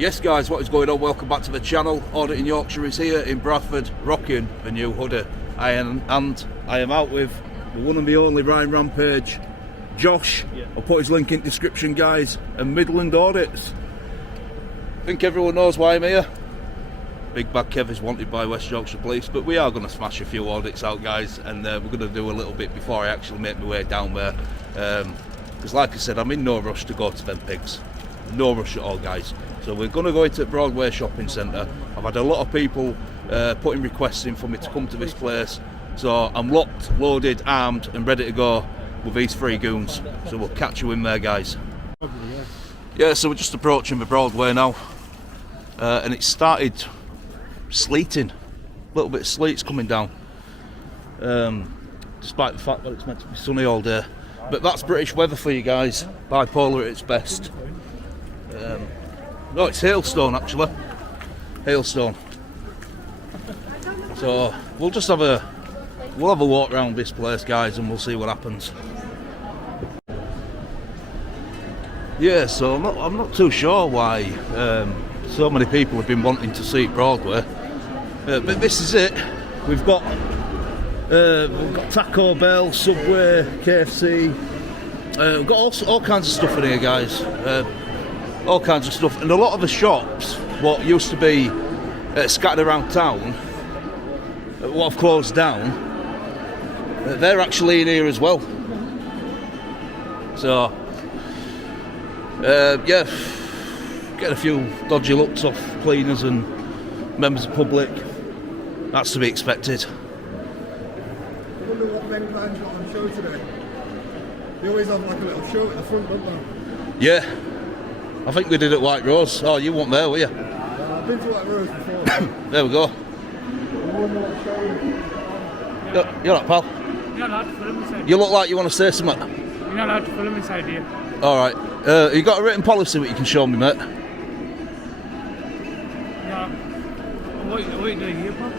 Yes guys, what is going on? Welcome back to the channel. Audit in Yorkshire is here in Bradford, rocking the new hoodie. I am out with the one and the only Ryan Rampage, Josh. I'll put his link in the description, guys, and Midland Audits. I think everyone knows why I'm here. Big Bad Kev is wanted by West Yorkshire Police, but we are going to smash a few audits out, guys, and we're going to do a little bit before I actually make my way down there. Because like I said, I'm in no rush to go to them pigs. No rush at all, guys. So we're going to go into Broadway shopping centre. I've had a lot of people putting requests in for me to come to this place. So I'm locked, loaded, armed and ready to go with these three goons. So we'll catch you in there, guys. Yeah, so we're just approaching the Broadway now. And it started sleeting. A little bit of sleet's coming down. Despite the fact that it's meant to be sunny all day. But that's British weather for you guys. Bipolar at its best. No, it's hailstone actually. Hailstone. So we'll just have a walk around this place, guys, and we'll see what happens. Yeah, so I'm not too sure why so many people have been wanting to see Broadway, but this is it. We've got Taco Bell, Subway, KFC. We've got all kinds of stuff in here, guys. All kinds of stuff, and a lot of the shops, what used to be scattered around town, what have closed down, they're actually in here as well. So yeah, get a few dodgy looks off cleaners and members of the public. That's to be expected. I wonder what menu line's got on show today. They always have like a little show at the front, don't they? Yeah, I think we did at White Rose. Oh, you weren't there, were you? I've been to White Rose before. There we go. You're not, pal. You're not allowed to film inside. You look like you want to say something. You're not allowed to film inside here. Alright. You got a written policy that you can show me, mate? Yeah. What are you doing here, pal?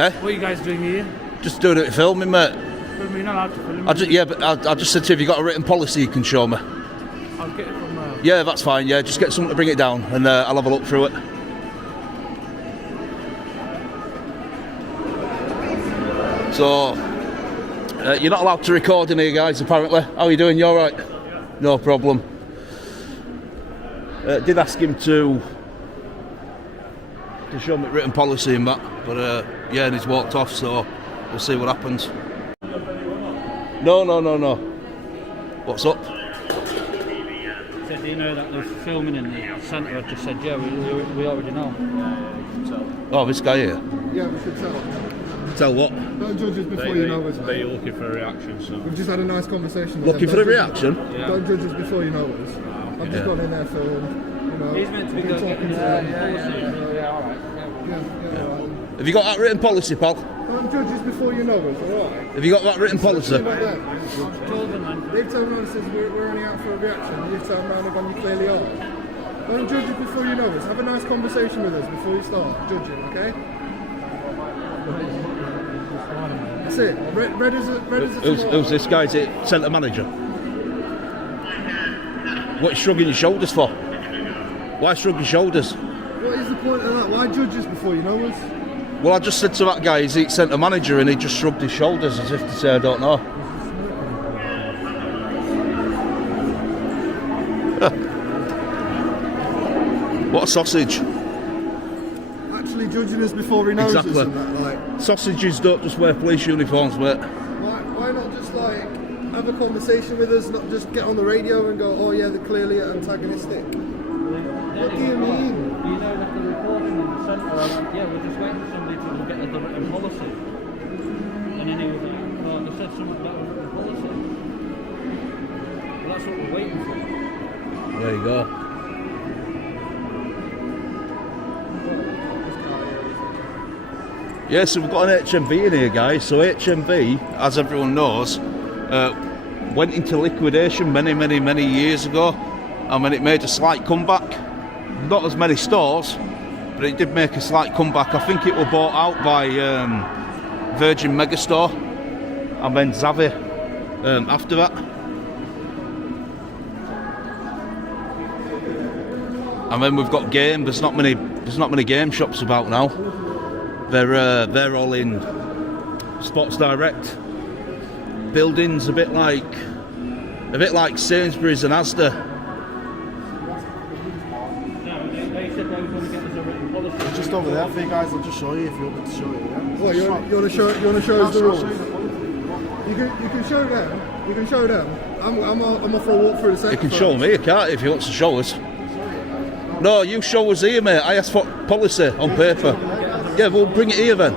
Eh? What are you guys doing here? Just doing it filming, mate. You're not allowed to film. Yeah, but I just said to you, have you got a written policy you can show me? I'll get it from Yeah, that's fine, yeah. Just get someone to bring it down and I'll have a look through it. So, you're not allowed to record in here, guys, apparently. How are you doing? You alright? No problem. Did ask him to show me written policy and that, but yeah, and he's walked off, so we'll see what happens. No. What's up? Said, do you know that there's filming in the centre? I just said, yeah, we already know. Oh, this guy here. Yeah, we should tell. Tell what? Don't judge us before you know us. But you're looking for a reaction, so. We've just had a nice conversation with Looking them. for the reaction? Yeah. Don't judge us before you know us. I've just gone in there filmed, you know. He's meant to be talking going to them. yeah, alright. Yeah. Have you got that written policy, pal? Don't judge us before you know us, alright? Have you got that written policy? Like that. Told them, man. They've turned around and said we're only out for a reaction. You've turned around and gone, you clearly are. Don't judge us before you know us. Have a nice conversation with us before you start judging, okay? That's it. Red as a Who's this guy? Is it centre manager? What are you shrugging your shoulders for? Why shrug your shoulders? What is the point of that? Why judge us before you know us? Well, I just said to that guy, is he centre manager, and he just shrugged his shoulders as if to say, I don't know. What a sausage. Actually judging us before he knows us and that, like. Sausages don't just wear police uniforms, mate. Why not just like have a conversation with us, not just get on the radio and go, oh yeah, they're clearly antagonistic. What do you mean? You know that they're recording in the centre. Yeah, we're just waiting for somebody to get the written policy. And then he was like, well, they said something about the written policy. Well, that's what we're waiting for. There you go. Yeah, so we've got an HMV in here, guys. So HMV, as everyone knows, went into liquidation many years ago, and when it made a slight comeback, not as many stores, but it did make a slight comeback. I think it was bought out by Virgin Megastore and then Zavvi after that. And then we've got game. There's not many game shops about now. They're all in Sports Direct buildings, a bit like Sainsbury's and Asda. They said they were going to get us a written policy. It's just over there for you guys. I'll just show you if you want me to show you. Yeah? What, you want to show us the rules? You can show them. You can show them. I'm off for a walk through the sector. You can show me, you can't, if he wants to show us. No, you show us here, mate. I asked for policy on paper. Yeah, we'll bring it here then.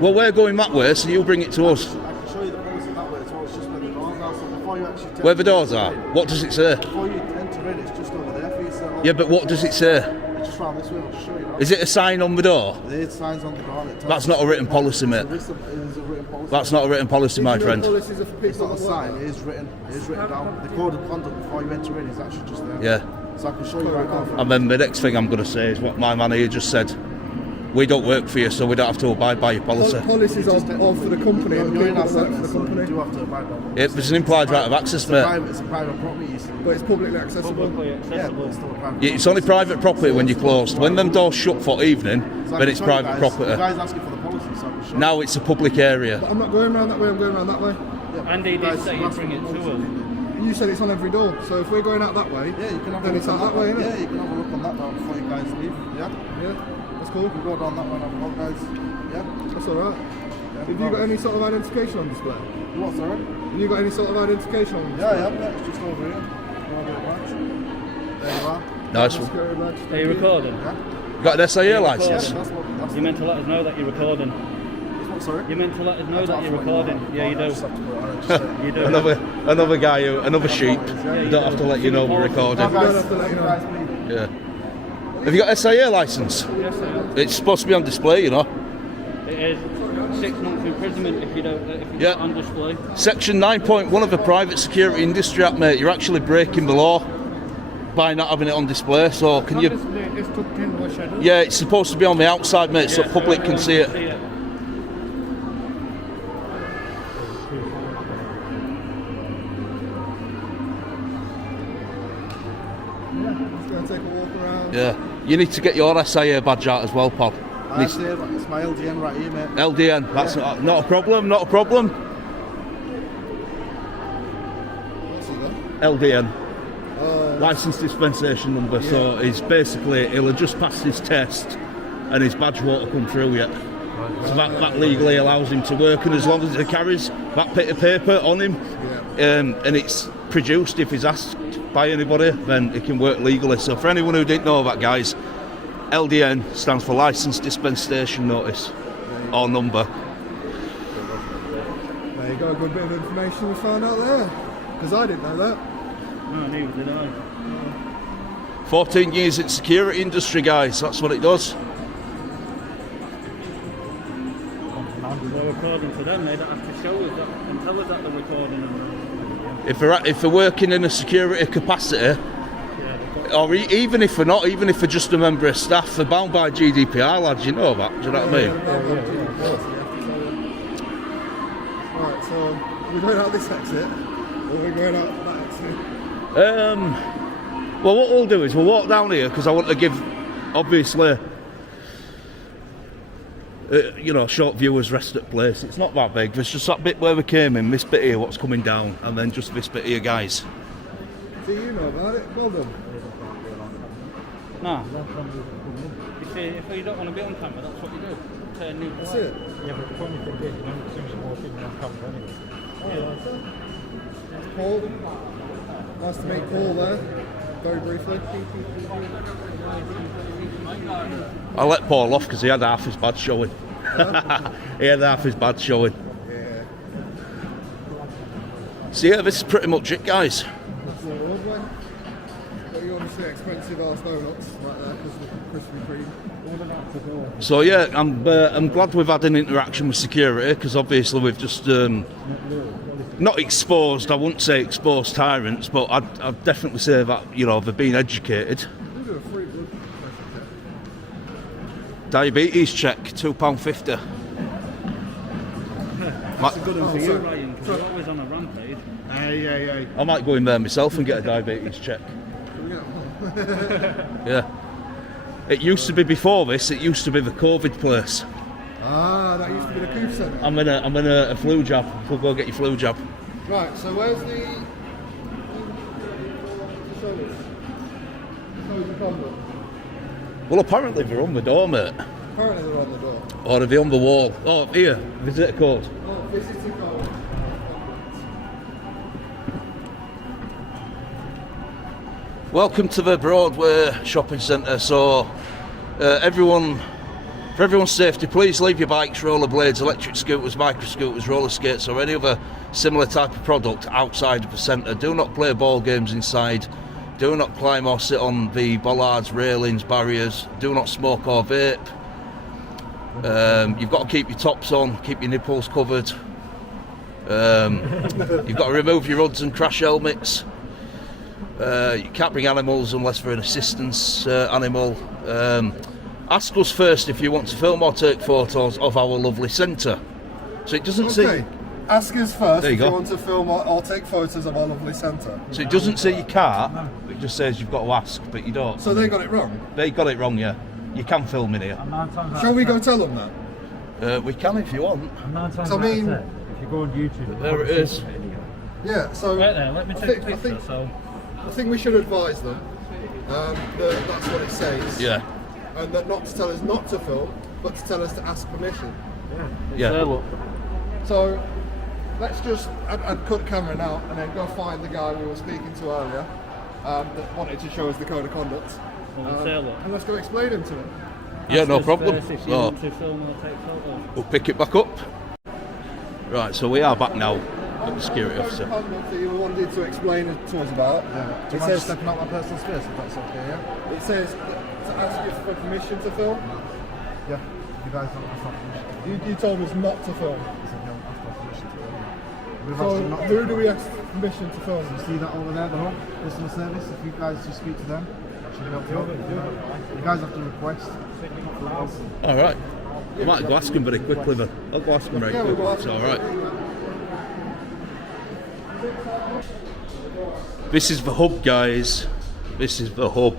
Well, we're going that way, so you'll bring it to us. I can show you the policy that way as well. It's just where the doors are. So before you actually Where the doors are? What does it say? Before you enter in, it's just over there for you. So Yeah, but what does it say? it's just round this way. I'll show you. Now. Is it a sign on the door? There's signs on the door. It tells That's not a written policy, mate. There is a written policy. That's not a written policy, my friend. Policies are for It's people not a that work sign. It is written. It is written down. The code of conduct before you enter in is actually just there. Yeah. So I can show you right now. And then the next thing I'm going to say is what my man here just said. We don't work for you, so we don't have to abide by your policy. Policies are for the company and You're in people our that work for sector, the so you company. do have to abide by them. There's an implied right of access, mate. It's a private property, you see. But it's publicly accessible. Publicly Yeah, but accessible. it's still a private Yeah, it's only private property when you're closed. When them doors shut for evening, So I then can it's show you private guys. property. You guys asking for the policy, so I can show Now it's a public area. But I'm not going around that way, I'm going around that way. you. Yeah, And he you did guys say ask you'd for bring the it to policy. us. You said it's on every door, so if we're going out that way, Yeah, you can have then a it's look out on that way, isn't Yeah, it? you can have a look on that now before you guys leave. Yeah, Yeah, that's cool. you can go down that one and have a look, guys. Yeah. That's alright. Have you got any sort of identification on display? What, sorry? Have you got any sort of identification on display? Yeah, yeah, it's just over here. Go over the branch. There you are. Nice one. Security badge. Are you recording? Yeah. Got an SIA Yeah, licence? that's what. You meant to let us know that you're recording. What, sorry? You meant to let us know that you're recording. Yeah, you I just do. have to put it on it, just say- You do. Another guy, another sheep. Don't have to let you know we're recording. don't have to let you know. Guys, please. Yeah. Have you got SIA licence? Yes, I am. It's supposed to be on display, you know. It is 6 months imprisonment if you don't if it's Yeah. not on display. Section 9.1 of the Private Security Industry Act, mate. You're actually breaking the law by not having it on display. So can you? It's tucked in the shadow. Yeah, it's supposed to be on the outside, mate, so Yeah, public can see it. Just going to take a walk around. Yeah. You need to get your SIA badge out as well, Pod. I say, it's my LDN right here, mate. LDN. That's not a problem. Not a problem. What's he got? LDN. License dispensation number. So he's basically he'll have just passed his test, and his badge won't have come through yet. So that legally allows him to work, and as long as he carries that bit of paper on him, and it's produced if he's asked by anybody, then he can work legally. So for anyone who didn't know that, guys, LDN stands for License Dispensation Notice or number. There you go, a good bit of information we found out there. Because I didn't know that. No, neither did I. 14 years in security industry, guys. That's what it does. Well, according to them, they don't have to show us that and tell us that they're recording them. If they're working in a security capacity, or even if they're not, even if they're just a member of staff, they're bound by GDPR, lads. You know that. Do you know what I mean? Right, so we're going out this exit, or we're going out that exit? Well, what we'll do is we'll walk down here because I want to give, obviously, short viewers rest at place. It's not that big. There's just that bit where we came in, this bit here, what's coming down, and then just this bit here, guys. Do you know about it? Well done. No. You see, if you don't want to be on camera, that's what you do. Turn new That's play. it. Yeah, but the funny thing is, you don't seem to walk in on camera anyway. Paul. Nice to meet Paul there. Very briefly. I let Paul off because he had half his badge showing. He had half his badge showing. Yeah. So yeah, this is pretty much it, guys. That's the Broadway. Got you obviously expensive arse donuts right there because of the Krispy Kreme. So yeah, I'm glad we've had an interaction with security because obviously we've just not exposed. I wouldn't say exposed tyrants, but I'd definitely say that they've been educated. We do a free blood pressure check. Diabetes check, £2.50. That's a good one for you, Ryan, because you're always on a rampage. I might go in there myself and get a diabetes check. Can we get one? Yeah. It used to be before this. It used to be the COVID place. Ah, that used to be the Coof Centre. I'm in a flu jab. We'll go get your flu jab. Right, so where's the condom? Well, apparently they're on the door, mate. Apparently they're on the door. Or are they on the wall? Oh, here, visitor code. Oh, visitor code. Welcome to the Broadway shopping centre. So, for everyone's safety, please leave your bikes, rollerblades, electric scooters, micro scooters, roller skates, or any other similar type of product outside of the centre. Do not play ball games inside. Do not climb or sit on the bollards, railings, barriers. Do not smoke or vape. You've got to keep your tops on, keep your nipples covered. You've got to remove your hoods and crash helmets. You can't bring animals unless for an assistance animal. Ask us first if you want to film or take photos of our lovely centre. So it doesn't say. Ask us first There you if go. you want to film or take photos of our lovely centre. So it doesn't say you can't. It just says you've got to ask, but you don't. So they got it wrong. They got it wrong, yeah. You can film in here. And 9 times out Shall of we 10 go tell them that? We can if you want. And 9 times So, I out of mean- 10, if you go on YouTube, There it is. Yeah, so Right there, let me I take a think- picture. So, I think we should advise them that that's what it says. Yeah. And that not to tell us not to film, but to tell us to ask permission. Yeah. there, look. So let's just, I'd cut camera now and then go find the guy we were speaking to earlier that wanted to show us the code of conduct. Well, there, look. And let's go explain him to him. Yeah, no Ask us problem. first if you So want to film or take photos. we'll pick it back up. Right, so we are back now at the security Code officer. of conduct that you wanted to explain it to us about. Yeah. Do It you mind says, stepping out my personal space if that's okay, yeah? it says to ask you for permission to film. Yeah. You guys don't ask for permission. You told us not to film. He said, "No, ask for permission to film." We've So asked him not to who film. do we ask permission to film? You see that over there, the home customer service? If you guys just speak to them, that should be able to help you. You guys have to request. All right. I might go ask him very quickly, but I'll go ask him very Yeah, we'll quickly. go ask It's him. all right. This is the hub, guys. This is the hub.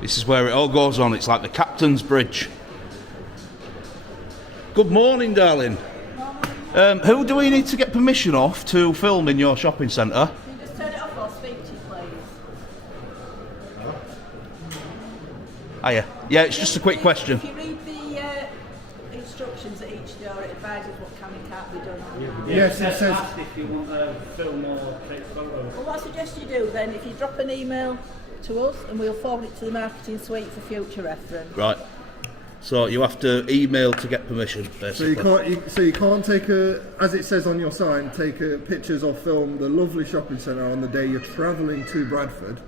This is where it all goes on. It's like the captain's bridge. Good morning, darling. Who do we need to get permission off to film in your shopping centre? Can you just turn it off or speak to you, please? Hiya. Yeah, it's just a quick question. If you read the instructions at each door, it advises what can and can't be done. Yes, it says. Ask if you want to film or take photos. Well, what I suggest you do then, if you drop an email to us and we'll forward it to the marketing suite for future reference. Right. So you have to email to get permission, So basically. you can't take as it says on your sign, take pictures or film the lovely shopping centre on the day you're travelling to Bradford,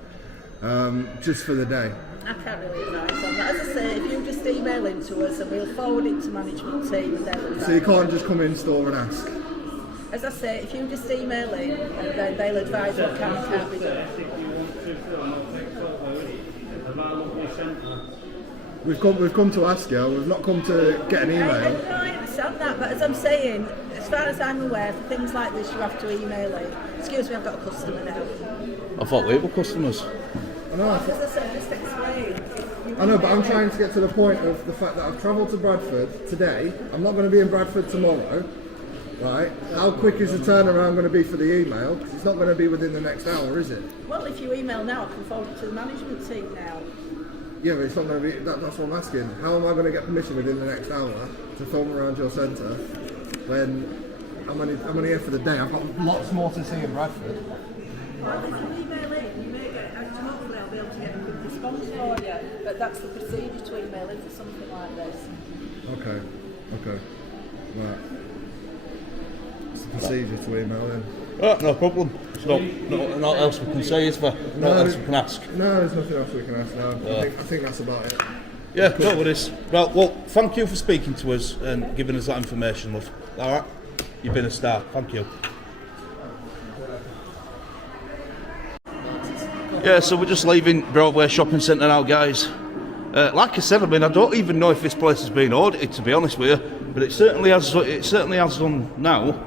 just for the day. I can't really advise on that. As I say, if you just email in to us and we'll forward it to management team and they'll So you advise. can't just come in store and ask. As I say, if you just email in and then they'll advise what can and can't be done. If you want to film or take photos of our lovely centre. We've come to ask you. We've not come to get an email. I understand that, but as I'm saying, as far as I'm aware, for things like this, you have to email in. Excuse me, I've got a customer now. I thought we were customers. I know. As I said, just explain. I know, but I'm trying to get to the point of the fact that I've travelled to Bradford today. I'm not going to be in Bradford tomorrow. Right? How quick is the turnaround going to be for the email? 'Cause it's not going to be within the next hour, is it? Well, if you email now, I can forward it to the management team now. Yeah, but it's not going to be. That's what I'm asking. How am I going to get permission within the next hour to film around your centre when I'm only here for the day? I've got lots more to see in Bradford. Well, if you email in, you may get, hopefully I'll be able to get a quick response for you. But that's the procedure to email in for something like this. Okay. Right. It's the procedure to email in. Oh, no problem. There's not else we can say, is there? No, Not else we can ask. No, there's nothing else we can ask now. I think that's about it. Yeah, no worries. Well, thank you for speaking to us and giving us that information, love. All right? You've been a star. Thank you. Yeah, so we're just leaving Broadway Shopping Centre now, guys. Like I said, I don't even know if this place has been audited, to be honest with you, but it certainly has. It certainly has done now.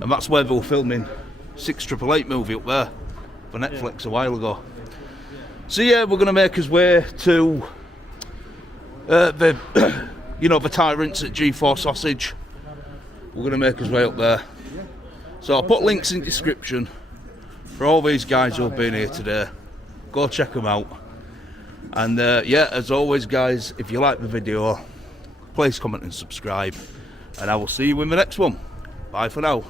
And that's where they were filming 6888 movie up there. for Netflix a while ago. So yeah, we're going to make his way to the the Tyrants at G4 Sausage. We're going to make his way up there. So I'll put links in the description for all these guys who have been here today. Go check them out. And yeah, as always guys, if you like the video, please comment and subscribe. And I will see you in the next one. Bye for now.